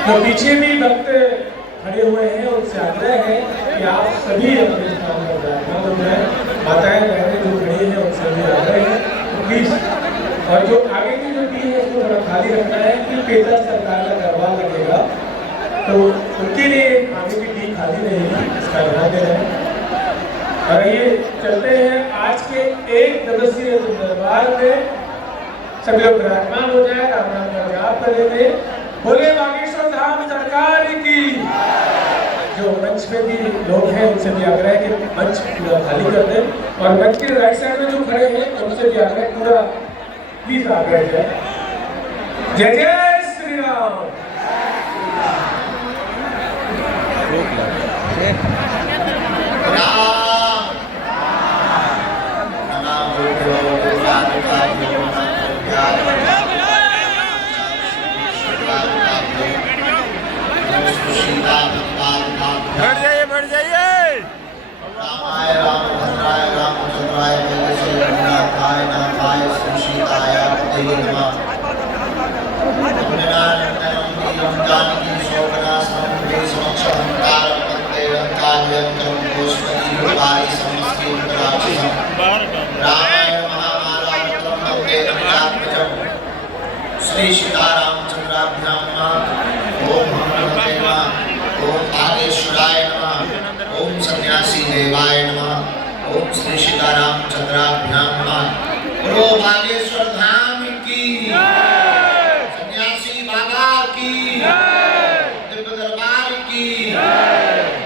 तो पीछे भी भक्त खड़े हुए हैं, उनसे आग्रह है कि आप सभी अपने स्थान पर विराजमान हो जाए। माताएं बहनें जो खड़ी हैं उनसे भी आग्रह है तो प्लीज, और जो आगे की जो टीम है उसको थोड़ा खाली रखना है कि केंद्र सरकार का दरबार लगेगा तो उनके लिए आगे की टीम खाली रहेगी, इसका ध्यान देना है। और ये चलते हैं आज के 1 दिवसीय दरबार में सभी लोग विराजमान हो जाए, राम नाम का जाप करेंगे। बोले बागेश्वर धाम सरकार की। जो मंच पे भी लोग हैं उनसे भी आग्रह है कि मंच पूरा खाली कर दें, और मंच के राइट साइड में जो खड़े हैं उनसे भी आग्रह पूरा प्लीज आग्रह है। जय जय श्री राम। बढ़ जाइए। रामाय रामभद्राय रामचंद्राय नाथाय नाथाय श्री सीताय पतये नमः। नमः। ओम हनुमते नमः। ओम बागेश्वराय नमः। ओम सन्यासी देवाय नमः। ओम श्री सीतारामचंद्राभ्यां नमः। बोलो बागेश्वर धाम की, सन्यासी बाबा की, दिव्य दरबार की,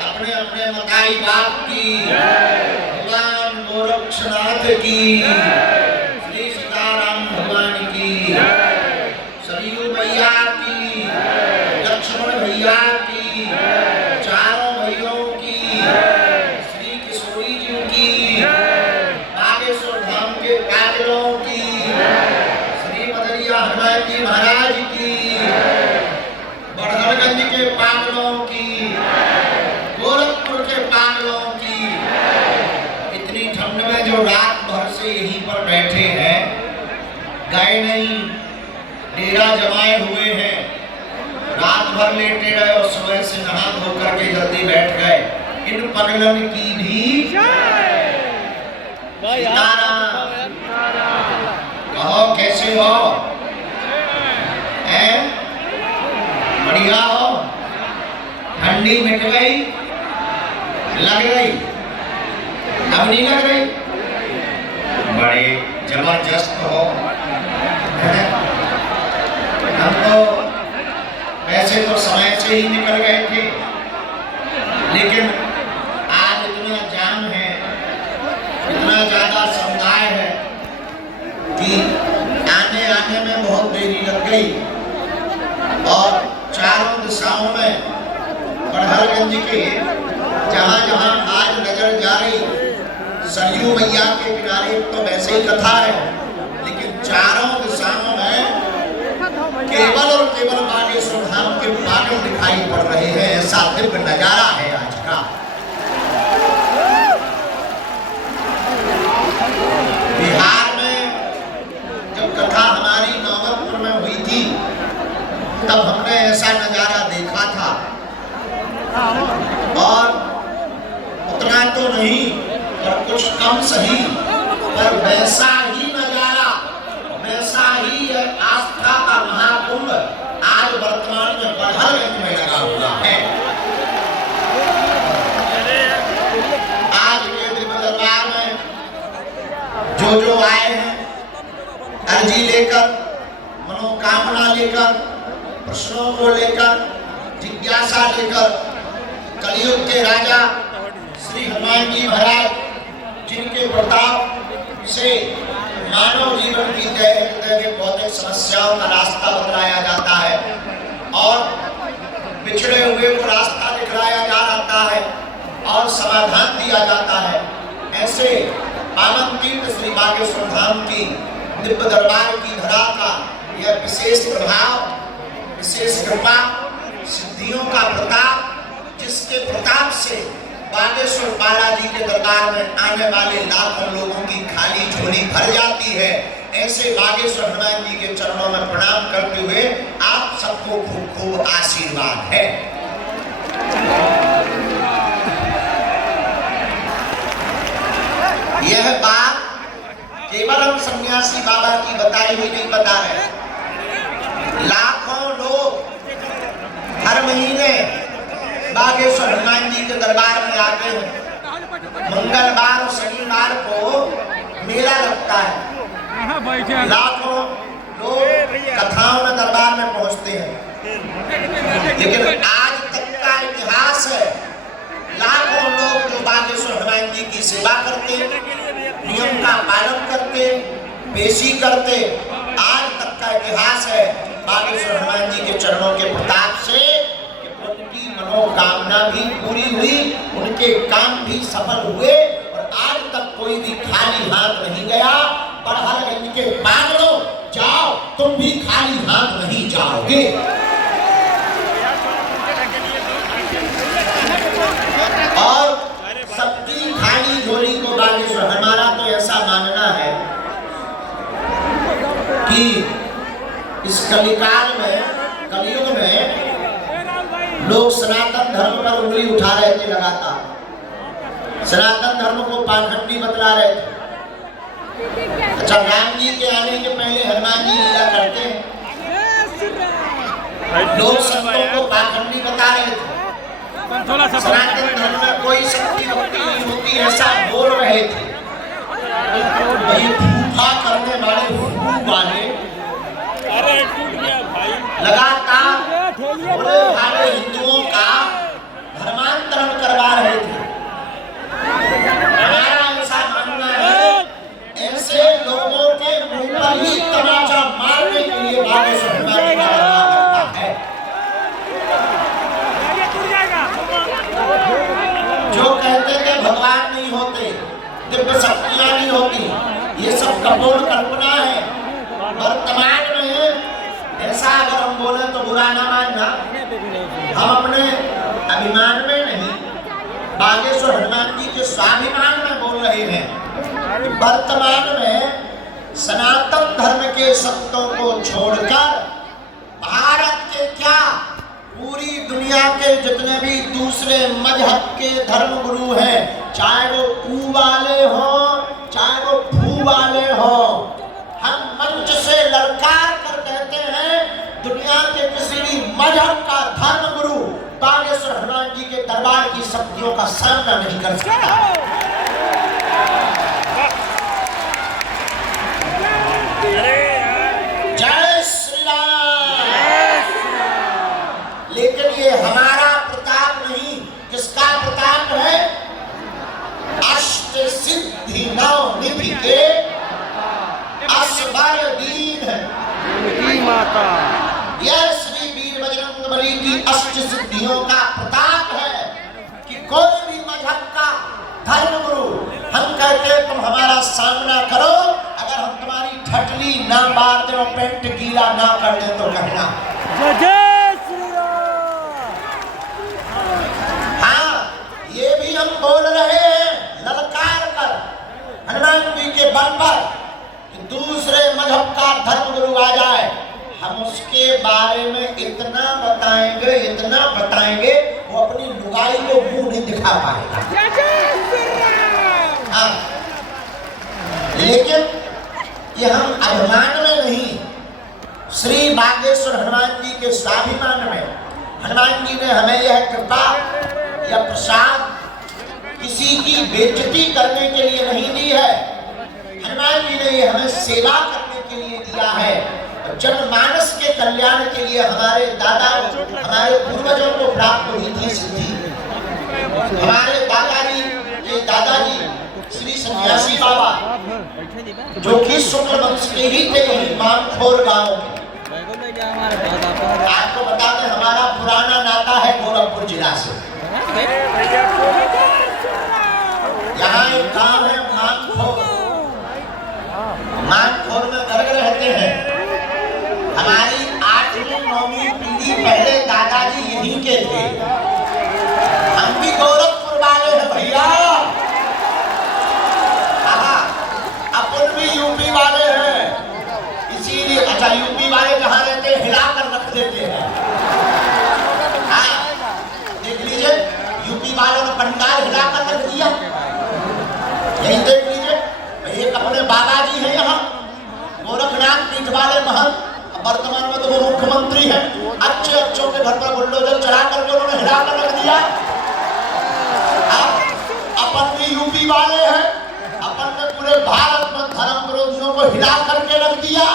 अपने अपने मताई बाप की, भगवान गोरक्षनाथ की, श्री सीताराम भगवान की, सरयू भैया की, लक्ष्मण भैया की, चारों भैयों की, श्री किशोरी जी की, बागेश्वर धाम के काजलों की, श्री मदरिया हनुमान जी महाराज की, बड़हरगंज के पागलों की, गोरखपुर के पागलों की, इतनी ठंड में जो रात भर से यहीं पर बैठे हैं, गए नहीं, डेरा जमाए हुए हैं, रात भर लेटे रहे और सुबह से नहा धो करके जल्दी बैठ गए, इन पगलन की भी सीताराम। कहो कैसे हो? हैं? बढ़िया हो? ठंडी मिट गई? लग गई? अब नहीं लग रही? बड़े जबरदस्त हो। हम तो वैसे तो समय से ही निकल गए थे, लेकिन आज इतना जाम है, इतना ज्यादा समुदाय है कि आने आने में बहुत देरी लग गई। और चारों दिशाओं में बड़हरगंज के जहां जहां आज नजर जा रही सरयू मैया के किनारे तो वैसे ही कथा है, लेकिन चारों दिशाओं में केवल और केवल बागेश्वर धाम के पागल दिखाई पड़ रहे हैं। ऐसा दिव्य नजारा है आज का। बिहार में जब कथा हमारी नौबतपुर में हुई थी, तब हमने ऐसा नजारा देखा था, और उतना तो नहीं पर कुछ कम सही, पर वैसा ही नजारा, वैसा ही आस्था का महाकुंभ आज वर्तमान में बड़हरगंज में लगा हुआ है। आज के दिव्य दरबार में जो आए हैं अर्जी लेकर, मनोकामना लेकर, प्रश्नों को लेकर, जिज्ञासा लेकर, कलयुग के राजा श्री हनुमान जी महाराज, जिनके प्रताप से मानव जीवन की तय के भौतिक समस्याओं का रास्ता बतलाया जाता है और पिछड़े हुए को रास्ता दिखलाया जाता है और समाधान दिया जाता है। ऐसे पावन तीर्थ श्री बागेश्वर धाम की दिव्य दरबार की धरा का यह विशेष प्रभाव, विशेष कृपा, सिद्धियों का प्रताप, जिसके प्रताप से बागेश्वर बालाजी के दरबार में आने वाले लाखों लोगों की खाली झोली भर जाती है। ऐसे बागेश्वर हनुमान जी के चरणों में प्रणाम करते हुए आप सबको खूब खूब आशीर्वाद है। यह बात केवल हम सन्यासी बाबा की बताई हुई नहीं बता रहे। लाखों लोग हर महीने बागेश्वर हनुमान जी के दरबार में आते हैं। मंगलवार और शनिवार को मेला लगता है। लाखों लोग कथाओं में दरबार में पहुंचते हैं, लेकिन आज तक का इतिहास है, लाखों लोग जो बागेश्वर हनुमान जी की सेवा करते, नियम का पालन करते, पेशी करते, आज तक का इतिहास है बागेश्वर हनुमान जी के चरणों के प्रताप से उनकी मनोकामना भी पूरी हुई, उनके काम भी सफल हुए और आज तक कोई भी खाली हाथ नहीं गया। बड़हरगंज के पागलों, जाओ, तुम भी खाली हाथ नहीं जाओगे। और सबकी खाली झोली को बागेश्वर, हमारा तो ऐसा मानना है कि इस कलिकाल में, कलयुग में लोग सनातन धर्म पर उंगली उठा रहे थे लगातार, सनातन धर्म को पाखंडी बतला रहे थे। अच्छा, राम जी के आने के पहले हनुमान जी लीला करते हैं, लोग संतों को पाखंडी बता रहे थे, सनातन धर्म में कोई शक्ति भक्ति नहीं होती, ऐसा बोल रहे थे। ये फूफा करने वाले लगातार भोले भाले हिंदुओं का धर्मांतरण करवा रहे थे। हमारा ऐसा मानना है, ऐसे लोगों के मुंह पर ही तमाचा मारने के लिए बागेश्वर हनुमान जी का दरबार करता है। जो कहते थे भगवान नहीं होते, दिव्य शक्तियां नहीं होती, ये सब कपोल कल्पना है। वर्तमान में ऐसा अगर हम बोले तो बुरा ना मानना, हम अपने अभिमान में नहीं, बागेश्वर हनुमान जी के स्वाभिमान में बोल रहे हैं। वर्तमान में सनातन धर्म के संतों को छोड़कर भारत के क्या पूरी दुनिया के जितने भी दूसरे मजहब के धर्म गुरु हैं, चाहे वो ऊ वाले हों चाहे वो फू वाले हों, हम मंच से ललकार कर कहते हैं, दुनिया के किसी भी मजहब का धर्म गुरु बागेश्वर हनुमान जी के दरबार की शक्तियों का सामना नहीं कर सकता। जय श्री राम। लेकिन ये हमारा प्रताप नहीं, किसका प्रताप है? अष्ट सिद्धि नौ निधि के असबर दीन माता, यह श्री वीर बजरंगबली की अष्ट सिद्धियों का प्रताप है कि कोई भी मजहब का धर्म गुरु हम कहते तुम हमारा सामना करो, अगर हम तुम्हारी ठटली ना मार दे और पेंट गीला ना कर दे तो कहना हाँ, ये भी हम बोल रहे हैं ललकार कर हनुमान जी के बल पर, दूसरे मजहब का धर्म गुरु आ जाए, हम उसके बारे में इतना बताएंगे वो अपनी लुगाई को मुंह नहीं दिखा पाएगा। हाँ, लेकिन ये हम अभिमान में नहीं, श्री बागेश्वर हनुमान जी के स्वाभिमान में हनुमान जी ने हमें यह कृपा या प्रसाद किसी की बेइज्जती करने के लिए नहीं दी है। हनुमान जी ने ये हमें सेवा करने के लिए दिया है, जनमानस के कल्याण के लिए हमारे दादा हमारे पूर्वजों को प्राप्त हुई थी सिद्धि। हमारे दादाजी के दादाजी श्री सन्यासी बाबा जो कि शुक्ल वंश के ही थे, यही मानखोर गांव के। आपको बता दें हमारा पुराना नाता है गोरखपुर जिला से। यहाँ एक गांव है मानखोर में गर्ग रहते हैं। हमारी 8वीं 9वीं पीढ़ी पहले दादाजी यहीं के थे। हम भी गोरखपुर वाले हैं भैया, अपन भी यूपी वाले हैं, इसीलिए अच्छा यूपी वाले जहाँ रहते हैं हिला कर रख देते हैं। हाँ, देख लीजिए यूपी वालों ने पंडाल हिला कर रख दिया, यही देख लीजिए। एक अपने बाबा जी हैं यहाँ गोरखनाथ पीठ वाले महंत, वर्तमान में तो वो मुख्यमंत्री हैं। अच्छों के घर पर बुलडोजर चढ़ा करके उन्होंने हिला कर रख दिया। अपन भी यूपी वाले हैं, अपन ने पूरे भारत में धर्म विरोधियों को हिला करके रख दिया।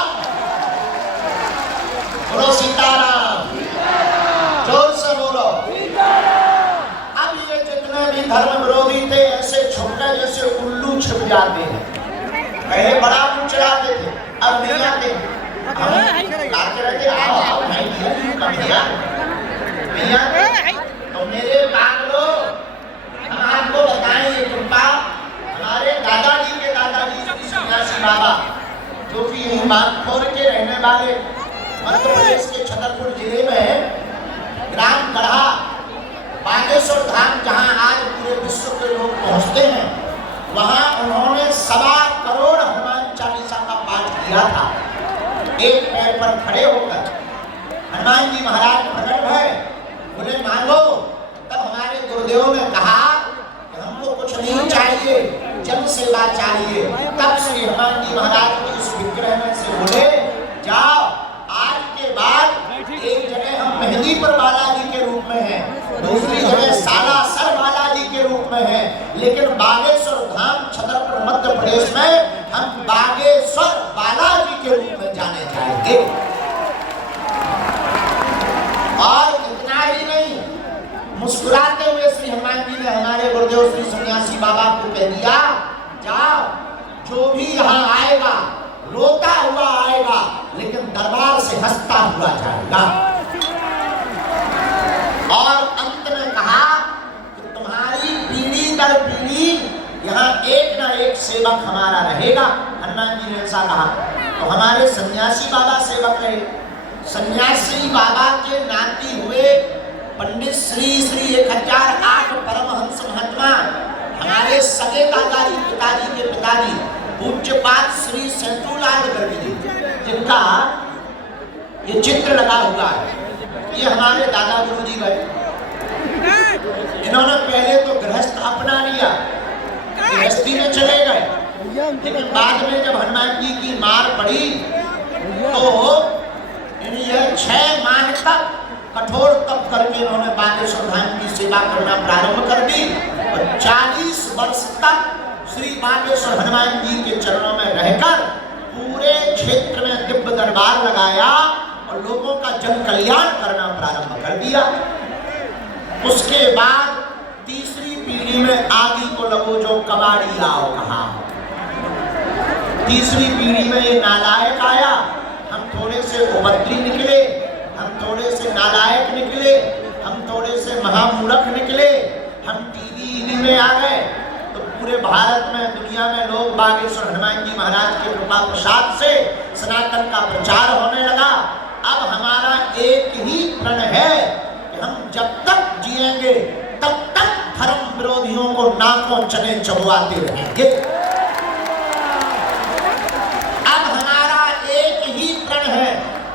बोलो सीताराम, जोर से बोलो। अब ये जितने भी धर्म विरोधी थे ऐसे छुपने जैसे उल्लू छिप जाते हैं। पहले बड़ा मुंह चढ़ाते थे, अब नहीं आते। तो मेरे पागलो, हम आपको बताएं ये कृपा हमारे दादाजी के दादाजी श्री सन्यासी बाबा जो कि यही मानखोर के रहने वाले मध्य प्रदेश के छतरपुर जिले में ग्राम गढ़ा बागेश्वर धाम जहाँ आज पूरे विश्व के लोग पहुँचते हैं, वहाँ उन्होंने 1.25 करोड़ हनुमान चालीसा का पाठ किया था। एक पैर पर खड़े होकर हनुमान जी महाराज प्रकट भय, बोले मांगो। तब हमारे गुरुदेव ने कहा कि हमको कुछ नहीं चाहिए, जन सेवा चाहिए। तब श्री हनुमान जी महाराज की उस विग्रह में से बोले जाओ, आज के बाद एक जगह हम पर बालाजी के रूप में है, दूसरी जगह सालासर बालाजी के रूप में है, लेकिन बागेश्वर धाम छतरपुर मध्य प्रदेश में हम बागेश्वर बालाजी के रूप में जाने जाएंगे। और इतना ही नहीं, मुस्कुराते हुए श्री हनुमान जी ने हमारे गुरुदेव श्री सन्यासी बाबा को कह दिया, जाओ जो भी यहाँ आएगा रोता हुआ आएगा, लेकिन दरबार से हंसता हुआ जाएगा। और अंत में कहा कि तुम्हारी पीढ़ी दर पीढ़ी यहाँ एक ना एक सेवक हमारा रहेगा। हनुमान जी ने ऐसा कहा तो हमारे सन्यासी बाबा सेवक रहे। सन्यासी बाबा के नाती हुए पंडित श्री 1008 परमहंस महात्मा हमारे सगे दादाजी पिताजी के पिताजी पूज्यपाद श्री सेंतूलाल गर्ग जी, जिनका ये चित्र लगा हुआ है, ये हमारे दादा गुरु जी गए। इन्होंने पहले तो गृहस्थ अपना लिया, गृहस्थी में चले गए, लेकिन बाद में जब हनुमान जी की मार पड़ी तो ये 6 माह तक कठोर तप करके उन्होंने बागेश्वर धाम की सेवा करना प्रारंभ कर दी और 40 वर्ष तक श्री बागेश्वर हनुमान जी के चरणों में रहकर पूरे क्षेत्र में दिव्य दरबार लगाया और लोगों का जन कल्याण करना प्रारंभ कर दिया। उसके बाद तीसरी पीढ़ी में आगे को लगो जो कबाड़ी आओ कहा। तीसरी पीढ़ी में ये नालायक आया, हम थोड़े से उपद्री निकले, हम थोड़े से नालायक निकले, हम थोड़े से महामूर्ख निकले, हम टीवी में आ गए तो पूरे भारत में दुनिया में लोग बागेश्वर हनुमान जी महाराज के कृपा प्रसाद से सनातन का प्रचार होने लगा। अब हमारा एक ही प्रण है कि हम जब तक जिएंगे तब तक धर्म विरोधियों को नाकों चने चबवाते रहेंगे। अब हमारा एक ही प्रण है,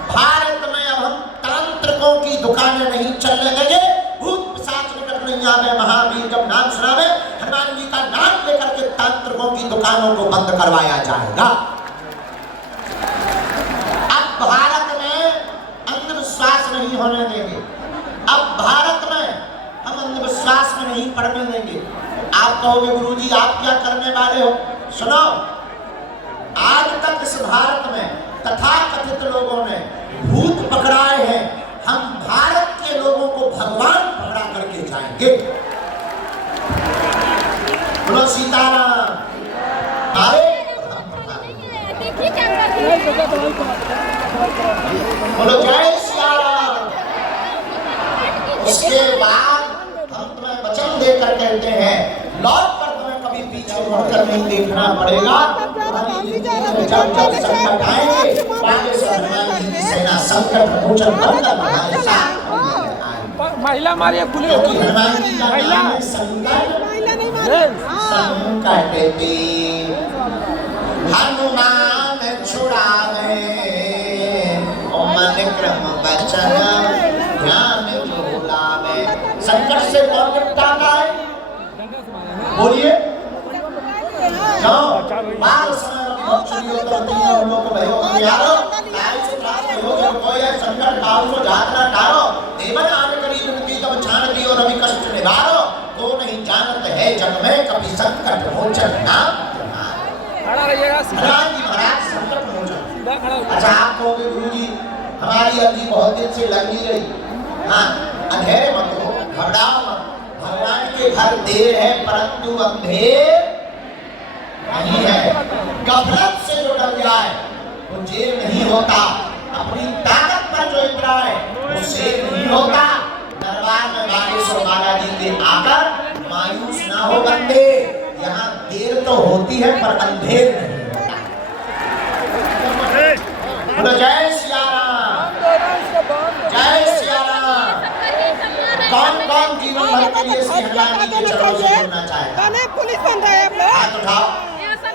भारत में अब हम तांत्रिकों की दुकानें नहीं चलने देंगे। भूत पिशाच निकट नहीं आवे, महावीर जब नाम सुनावे हनुमान जी का नाम लेकर के तांत्रिकों की दुकानों को बंद करवाया जाएगा। अब भारत में अंधविश्वास नहीं होने देंगे, अब भारत में हम अंधविश्वास में नहीं पड़ने देंगे। आप कहोगे गुरुजी आप क्या करने वाले हो? सुनो, आज तक इस भारत में तथाकथित लोगों ने भूत पकड़ाए हैं, हम भारत के लोगों को भगवान पकड़ा करके जाएंगे। बोलो सीताराम। बोलो जय सियाराम। उसके बाद हम तुम्हें वचन देकर कहते हैं, लौट कर तुम्हें कभी पीछे मुड़कर नहीं देखना पड़ेगा। जब जब संकट आएंगे बागेश्वर हनुमान जी की सेना संकट मोचन बनकर हमारे साथ महिला मारिए खुले हनुमान जी का नाम है संकट संकटते हनुमान छुड़ावे मन क्रम बचन ध्यान जो लावे। संकट से कौन निपटाता है? बोलिए। बाल समय संकट काल को जातना टारो, देवन आने करीब मुक्ति तब छान दियो रवि कष्ट निवारो। तो नहीं जानत है जग में कभी संकट मोचन नाम महाराज संकट मोचन। अच्छा आप कहोगे गुरुजी हमारी अर्जी बहुत दिन से लगी रही। हाँ, अंधेरे मत हो, घबराओ मत। भगवान के घर देर है परंतु अंधेर नहीं है। गफलत से जो डर जाए वो जेल नहीं होता, अपनी ताकत पर जो इतराए वो शेर नहीं होता। दरबार में बागेश्वर बालाजी के आकर मायूस ना हो बंदे, यहाँ देर तो होती है पर अंधेर नहीं होता। बोलो जय सियाराम, जय सियाराम। कौन कौन जीवन भर के लिए श्री हनुमान जी के चरणों से जुड़ना चाहेगा? पुलिस बन रहे हैं आप लोग। हाथ उठाओ।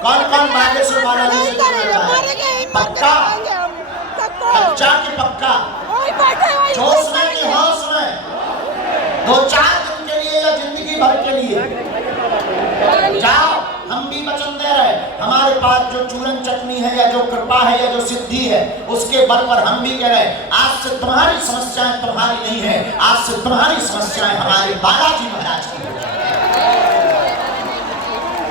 कौन कौन बागेश्वर बालाजी से जुड़ना चाहेगा? पक्का? कच्चा की पक्का? जोश में कि होश में? 2-4 दिन के लिए या जिंदगी भर के लिए? जाओ, हम भी वचन दे रहे, हमारे पास पास जो चूरन चटनी है या जो कृपा है या जो सिद्धि है, उसके बल पर हम भी कह रहे हैं आज से तुम्हारी समस्याएं तुम्हारी नहीं है, आज से तुम्हारी समस्याएं हमारे बालाजी महाराज की हो जाए।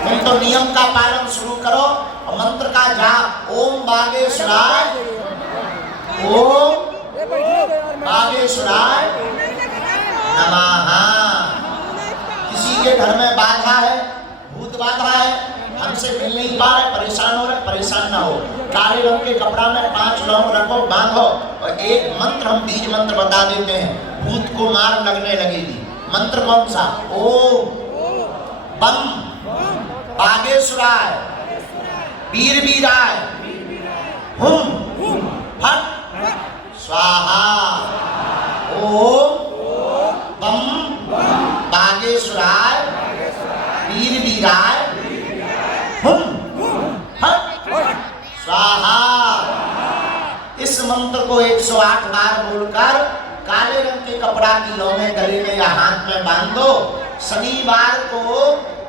तुम तो नियम का पालन शुरू करो और मंत्र का जाप, ओम बागेश्वराय, ओम बागेश्वराय नमः। किसी के घर में बाधा है, भूत बाधा है, हमसे मिल नहीं पा रहे, परेशान हो रहे, परेशान ना हो, काले रंग के कपड़ा में 5 लौंग रखो, बांधो और एक मंत्र हम बीज मंत्र बता देते हैं, भूत को मार लगने लगेगी। मंत्र कौन सा? ओम बम बागेश्वराय वीर वीराय हुम फट स्वाहा। ओम बम बागेश्वराय वीर वीराय हुम फट स्वाहा। इस मंत्र को 108 बार बोलकर काले रंग के कपड़ा की लौंगे गले में या हाथ में बांध दो। शनिवार को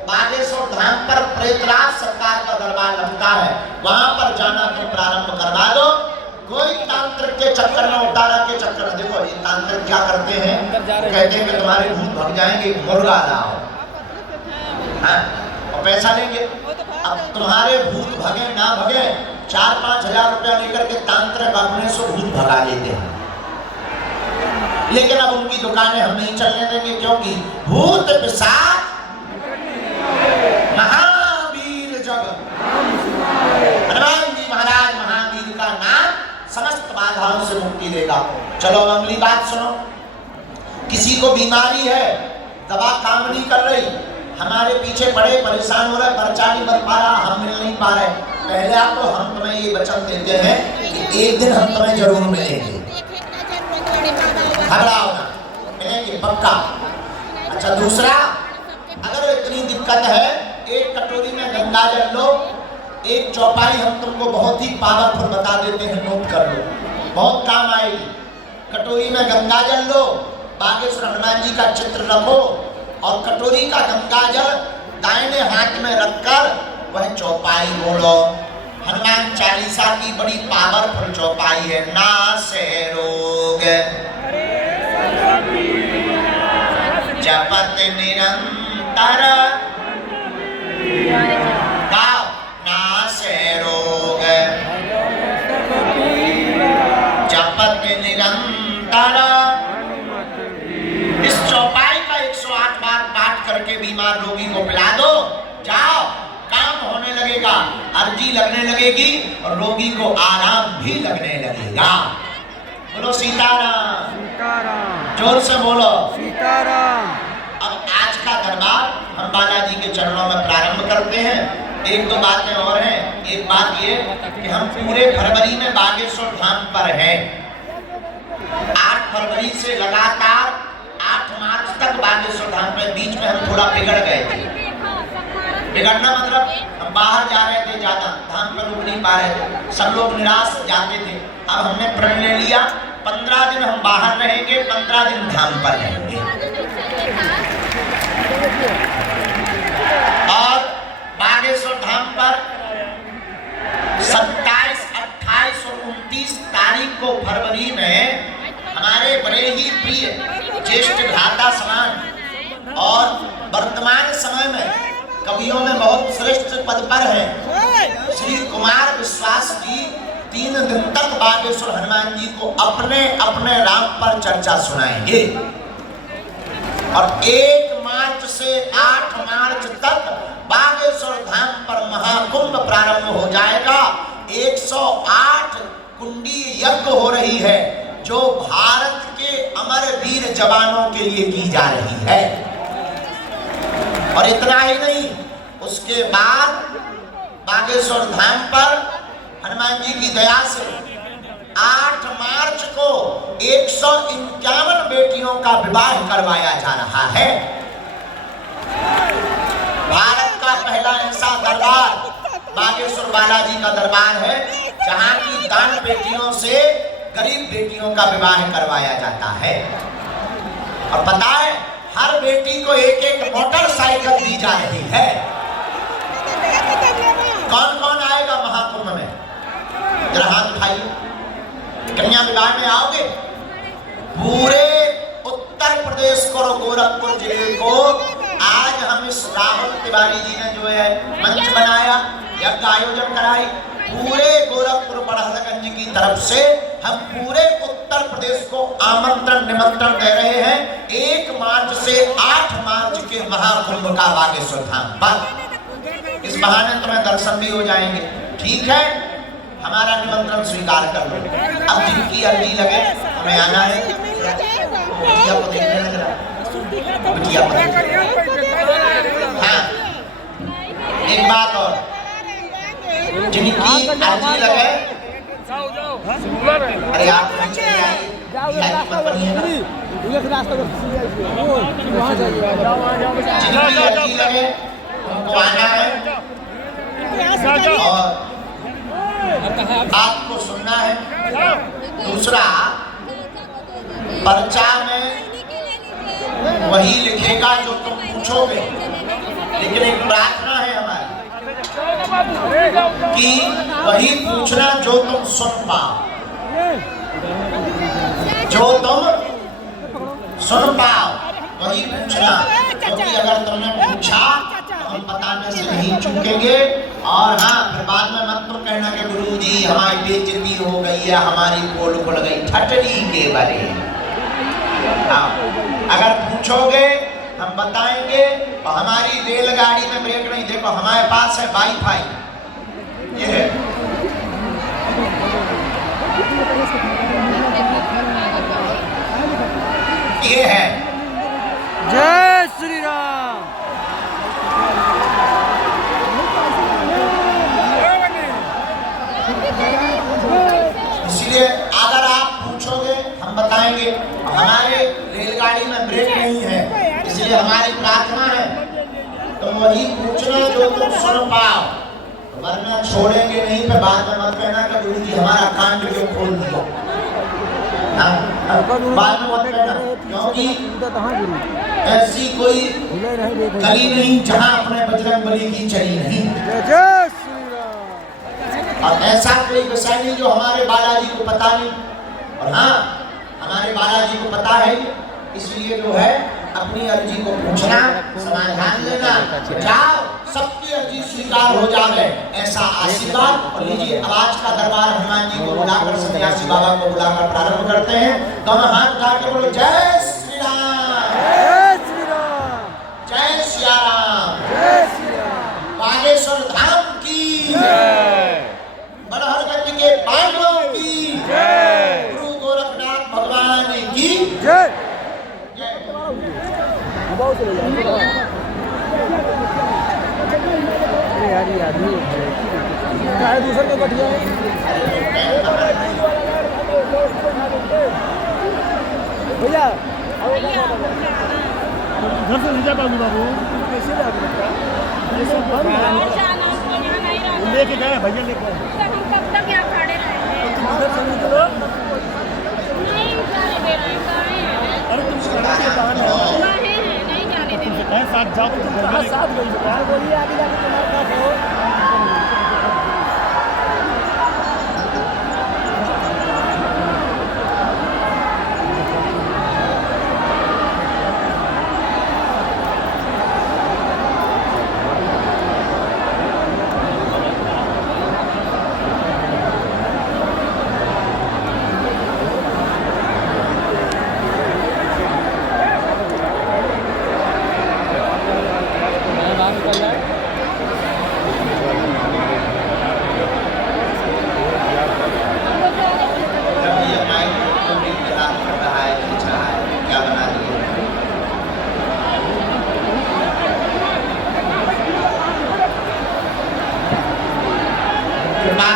बागेश्वर धाम पर प्रेतराज सरकार का दरबार लगता है, वहां पर जाना तो प्रारंभ करवा दो। कोई तांत्रिक के चक्कर में, उतारा के चक्कर में, देखो ये तांत्रिक क्या करते हैं, कहते हैं कि तुम्हारे भूत भग जाएंगे, मुर्गा लाओ और पैसा लेंगे। अब तुम्हारे भूत भगे ना भगे, 4-5 हजार रुपया लेकर के तांत्रिक अपने से भूत भगा लेते हैं। लेकिन अब उनकी दुकानें हम नहीं चलने देंगे, क्योंकि भूत पिशाच महावीर जग हनुमान जी महाराज महावीर का नाम समस्त बाधाओं से मुक्ति देगा। चलो अगली बात सुनो। किसी को बीमारी है, दवा काम नहीं कर रही, हमारे पीछे पड़े परेशान हो रहे, पर्चा नहीं बन पा रहा, हम मिल नहीं पा रहे, पहले आपको हम तुम्हें ये वचन देते हैं कि एक दिन हम तुम्हें जरूर मिलेंगे, घबराओ ना, मिलेंगे पक्का। अच्छा दूसरा, अगर इतनी दिक्कत है, एक कटोरी में गंगा जल लो, एक चौपाई हम तुमको बहुत ही पावरफुल बता देते हैं, नोट कर लो, बहुत काम आएगी। कटोरी में गंगा जल लो, बागेश्वर हनुमान जी का चित्र रखो और कटोरी का गंगा जल दाहिने हाथ में रखकर वह चौपाई बोलो। हनुमान चालीसा की बड़ी पावरफुल चौपाई है। नासे रोग जपत निरंतर गाओ, नासे रोग जपत निरंतर। इस चौपाई का 108 बार पाठ करके बीमार रोगी को पिला दो, जाओ काम होने लगेगा, अर्जी लगने लगेगी और रोगी को आराम भी लगने लगेगा। बोलो सीताराम, जोर से बोलो सीताराम। अब आज का दरबार हम बालाजी के चरणों में प्रारंभ करते हैं। 1-2 बातें और हैं। एक बात ये कि हम पूरे फरवरी में बागेश्वर धाम पर हैं। 8 फरवरी से लगातार 8 मार्च तक बागेश्वर धाम में, बीच में हम थोड़ा बिगड़ गए थे। बिगड़ना मतलब हम बाहर जा रहे थे, ज्यादा धाम पर रुक नहीं पा रहे थे, सब लोग निराश जाते थे। अब हमने प्रण ले लिया 15 दिन हम बाहर रहेंगे, 15 दिन धाम पर रहेंगे। और बागेश्वर धाम पर 27, 28 और 29 तारीख को फरवरी में हमारे बड़े ही प्रिय ज्येष्ठ भ्राता समान और वर्तमान समय में कवियों में बहुत श्रेष्ठ पद पर है श्री कुमार विश्वास जी 3 दिन तक बागेश्वर हनुमान जी को अपने अपने राम पर चर्चा सुनाएंगे। और 1 मार्च से 8 मार्च तक बागेश्वर धाम पर महाकुंभ प्रारंभ हो जाएगा। 108 कुंडी यज्ञ हो रही है जो भारत के अमर वीर जवानों के लिए की जा रही है। और इतना ही नहीं, उसके बाद बागेश्वर धाम पर हनुमान जी की दया से 8 मार्च को 151 बेटियों का विवाह करवाया जा रहा है। भारत का पहला ऐसा दरबार बागेश्वर बालाजी का दरबार है जहां की दान बेटियों से गरीब बेटियों का विवाह करवाया जाता है। और पता है हर बेटी को 1-1 मोटरसाइकिल दी जा रही है। कौन कौन आएगा कार्यक्रम में। जरा हाथ उठाइए, कन्या विवाह में आओगे। पूरे उत्तर प्रदेश को, गोरखपुर जिले को आज हम इस राहुल तिवारी जी ने जो है मंच बनाया, यज्ञ आयोजन कराई। पूरे गोरखपुर बड़हलगंज की तरफ से हम पूरे उत्तर प्रदेश को आमंत्रण निमंत्रण दे रहे हैं 1 मार्च से 8 मार्च के महाकुंभ का बागेश्वर धाम पर। इस बहाने तुम्हें दर्शन भी हो जाएंगे। ठीक है, हमारा निमंत्रण स्वीकार कर लो। अब जिनकी अर्जी लगे हमें आना है। बिटिया को देखने लग रहा, बिटिया को हाँ, एक बात और, जिनकी अर्जी लगे, अरे आप मंच पे आइए, जिनकी अर्जी लगे उनको आना है और आपको सुनना है। दूसरा, पर्चा में वही लिखेगा जो तुम पूछोगे, लेकिन एक प्रार्थना है हमारी कि वही पूछना जो तुम सुन पाओ, जो तुम सुन पाओ वही पूछना, क्योंकि अगर तुमने पूछा तो हम बताने से नहीं चूकेंगे। और हाँ, फिर बाद में मत तो कहना कि गुरुजी हमारी बेइज्जती हो गई है, हमारी पोल खुल गई, ठटरी के बारे। हाँ, अगर पूछोगे हम बताएंगे। और हमारी रेलगाड़ी में ब्रेक नहीं, देखो हमारे पास है वाईफाई, ये है, ये है। जय श्री राम। इसलिए अगर आप पूछोगे हम बताएंगे। हमारे रेलगाड़ी में ब्रेक नहीं है, इसलिए हमारी प्रार्थना है तुम वही पूछना जो तुम सुन पाओ, वरना छोड़ेंगे नहीं। पे बाद में मत कहना कि गुरुजी हमारा कान क्यों खोल दिया। बाद में मत कहना, क्योंकि ऐसी कोई गली नहीं जहां अपने बजरंगबली की चली नहीं, और ऐसा कोई विषय नहीं जो हमारे बालाजी को पता नहीं। और हाँ, हमारे बालाजी को पता है, इसलिए जो है अपनी अर्जी को पूछना, समाधान लेना, जाओ सबकी अर्जी स्वीकार हो जाए, ऐसा आशीर्वाद। और लीजिए, अब आज का दरबार हनुमान जी को बुलाकर, सन्यासी बाबा को बुलाकर प्रारंभ करते हैं। दोनों हाथ उठाकर बोलो जय श्री राम, जय श्री राम, जय सिया राम, जय श्री राम। बागेश्वर धाम की जय, बड़हलगंज के पांडवों की जय, गुरु गोरखनाथ भगवान की जय। दूसरे को बैठ जाए भैया, घर से नीचे बाबू बाबू कैसे लेके गए भैया, लेके गए। हम कब तक यहाँ खड़े रहे? नहीं जाने दे रहे हैं। अरे तुम नहीं जाने दे रहे। साथ जाओ तो साथ बोलिए आगे जाके तुम्हारे साथ हो।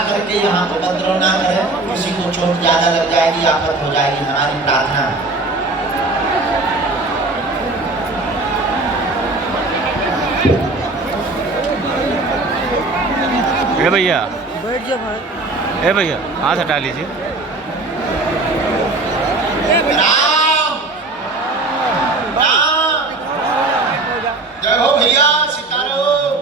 करके यहाँ उपद्रव ना करें, किसी को चोट ज्यादा लग जाएगी, आफत हो जाएगी, हमारी प्रार्थना है। भैया बैठ जाओ भाई। भैया हाथ हटा लीजिए। राम राम, जय हो भैया, सीताराम।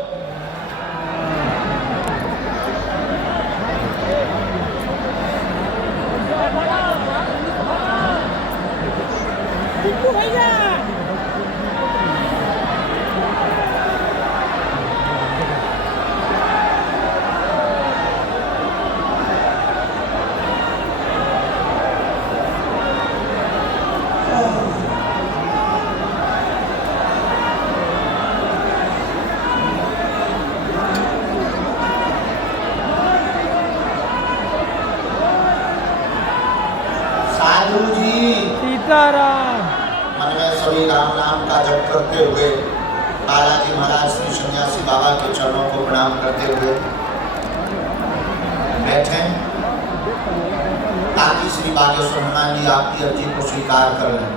साधु जी सीताराम। मन में सभी राम नाम का जप करते हुए बालाजी महाराज श्री सन्यासी बाबा के चरणों को प्रणाम करते हुए बैठे ताकि श्री बागेश्वर हनुमान जी आपकी अर्जी को स्वीकार कर लें।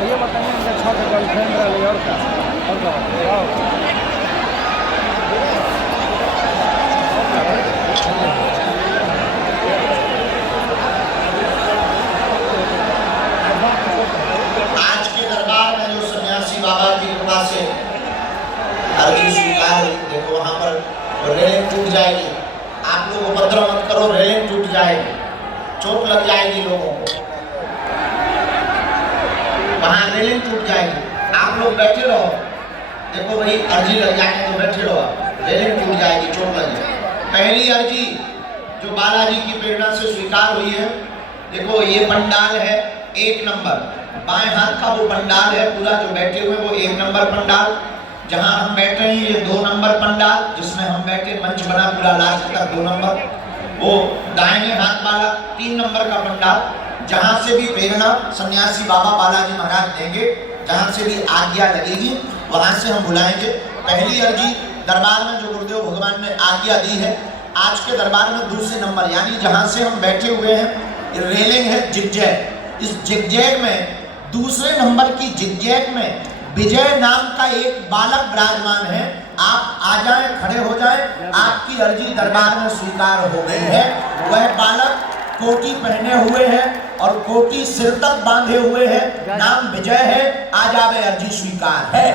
ये बताइए इनका छह का गर्लफ्रेंड रही और क्या आज के दरबार में जो सन्यासी बाबा की कृपा से अर्जी स्वीकार हुई, देखो वहां पर रेलिंग टूट जाएगी। आप लोग उपद्रव मत करो, रेलिंग टूट जाएगी, चोट लग जाएगी लोगों को, वहां रेलिंग टूट जाएगी। आप लोग बैठे रहो, देखो भाई अर्जी लग जाएगी तो बैठे रहो, रेलिंग टूट जाएगी, चोट लग जाएगी। पहली अर्जी जो बालाजी की प्रेरणा से स्वीकार हुई है, देखो ये पंडाल है 1 नंबर, बाएं हाथ का वो पंडाल है पूरा जो बैठे हुए वो 1 नंबर पंडाल। जहां हम बैठ रहे हैं ये 2 नंबर पंडाल, जिसमें हम बैठे मंच बना पूरा लास्ट तक 2 नंबर। वो दाहिने हाथ वाला 3 नंबर का पंडाल, जहां से भी प्रेरणा सन्यासी बाबा बालाजी महाराज देंगे, जहां से भी आज्ञा लगेगी वहां से हम बुलाएंगे। पहली अर्जी दरबार में जो गुरुदेव भगवान ने आज्ञा दी है, आज के दरबार में दूसरे नंबर यानी जहां से हम बैठे हुए हैं रेलिंग है जिगजैग, इस जिगजैग में दूसरे नंबर की जिगजैग में विजय नाम का एक बालक विराजमान है। आप आ जाएं, खड़े हो जाएं, आपकी अर्जी दरबार में स्वीकार हो गई है। वह बालक कोटी पहने हुए है और कोटी सिर तक बांधे हुए है, नाम विजय है। आ जावे, अर्जी स्वीकार है।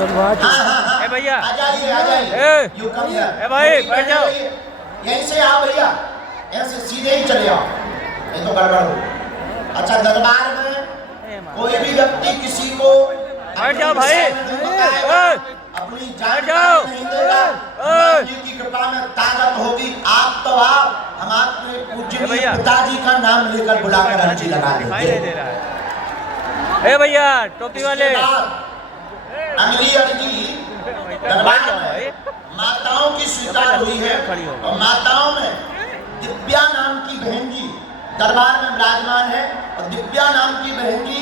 हाँ भैया आ जाइए यू कम हियर। भाई बैठ जाओ, यहीं से आओ भैया, यहाँ से सीधे ही चले आओ, नहीं तो गड़बड़ हो। अच्छा, दरबार में कोई भी व्यक्ति किसी को बैठ जाओ भाई, अपनी जान नहीं देगा, हनुमान जी की कृपा में ताकत होगी। आप तो आप हम आपके पूज्य पिताजी का नाम लेकर बुलाकर अर्जी लगा देंगे। ए भैया टोपी वाले, अगली अर्जी दरबार में माताओं की स्वीकार हुई है और माताओं में दिव्या नाम की बहन जी दरबार में विराजमान है और दिव्या नाम की बहन जी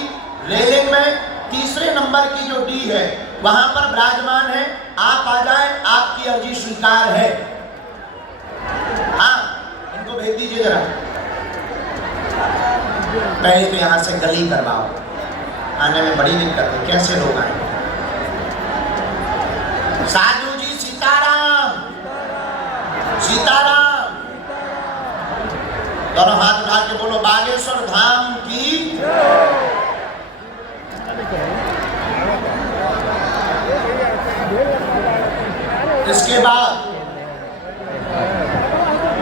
रेलिंग में तीसरे नंबर की जो डी है वहां पर विराजमान है। आप आ जाएं, आपकी अर्जी स्वीकार है। हाँ, इनको भेज दीजिए जरा, पहले तो यहाँ से गली करवाओ, आने में बड़ी दिक्कत है, कैसे लोग आए। साधु जी सीताराम, सीताराम, दोनों हाथ उठा के बोलो बागेश्वर धाम की। इसके बाद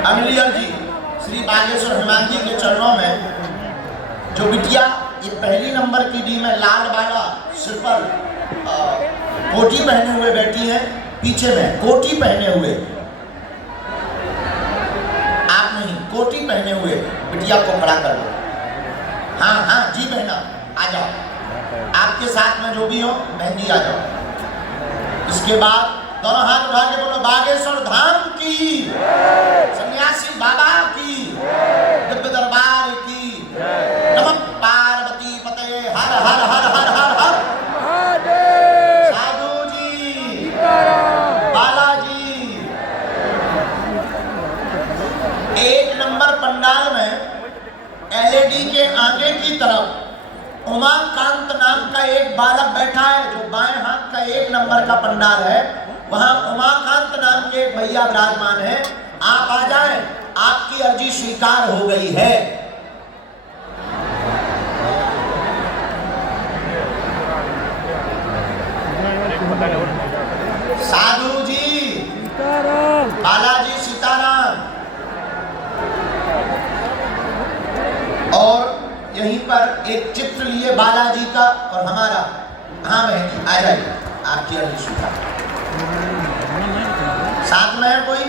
अगली अर्जी श्री बागेश्वर हनुमान जी के चरणों में जो बिटिया ये पहली नंबर की डी में लाल वाला सिर पर कोटी पहने हुए बैठी है, पीछे में कोटी पहने हुए, आप नहीं, कोटी पहने हुए बिटिया को खड़ा कर दो। हाँ हाँ जी बहना आ जाओ, आपके साथ में जो भी हो बहन जी आ जाओ। इसके बाद दोनों हाथ उठा के बोलो बागेश्वर धाम की, सन्यासी बाबा की, दिव्य दरबार की। बेटी के आगे की तरफ उमाकांत नाम का एक बालक बैठा है, जो बाएं हाथ का 1 नंबर का पंडाल है, वहां उमाकांत नाम के एक भैया विराजमान है। आप आ जाएं, आपकी अर्जी स्वीकार हो गई है। साधु जी, बालाजी सीताराम। और यहीं पर एक चित्र लिए बालाजी का और हमारा। हाँ बहन जी आ जाइए, आपकी अर्जी स्वीकार। साथ में है कोई?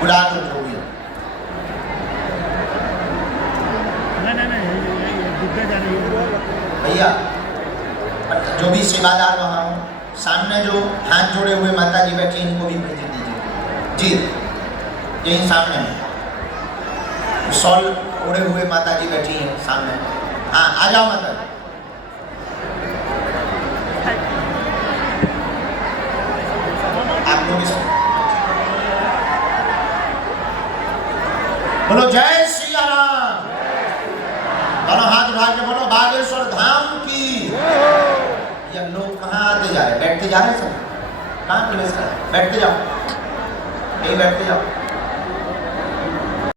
बुला दो जो भी। भैया जो भी सेवादार वहां हो, सामने जो हाथ जोड़े हुए माता जी बैठी, इनको भी भेज दीजिए जी। यही सामने है, शॉल ओढ़े हुए माता जी बैठी हैं सामने। हाँ आ जाओ माता जी। आप लोग बोलो जय सिया राम। दोनों हाथ उठा के बोलो बागेश्वर धाम की। ये लोग कहाँ आते जा रहे, बैठते जा रहे सब? कहाँ प्लेस कर? बैठते जाओ, यही बैठते जाओ।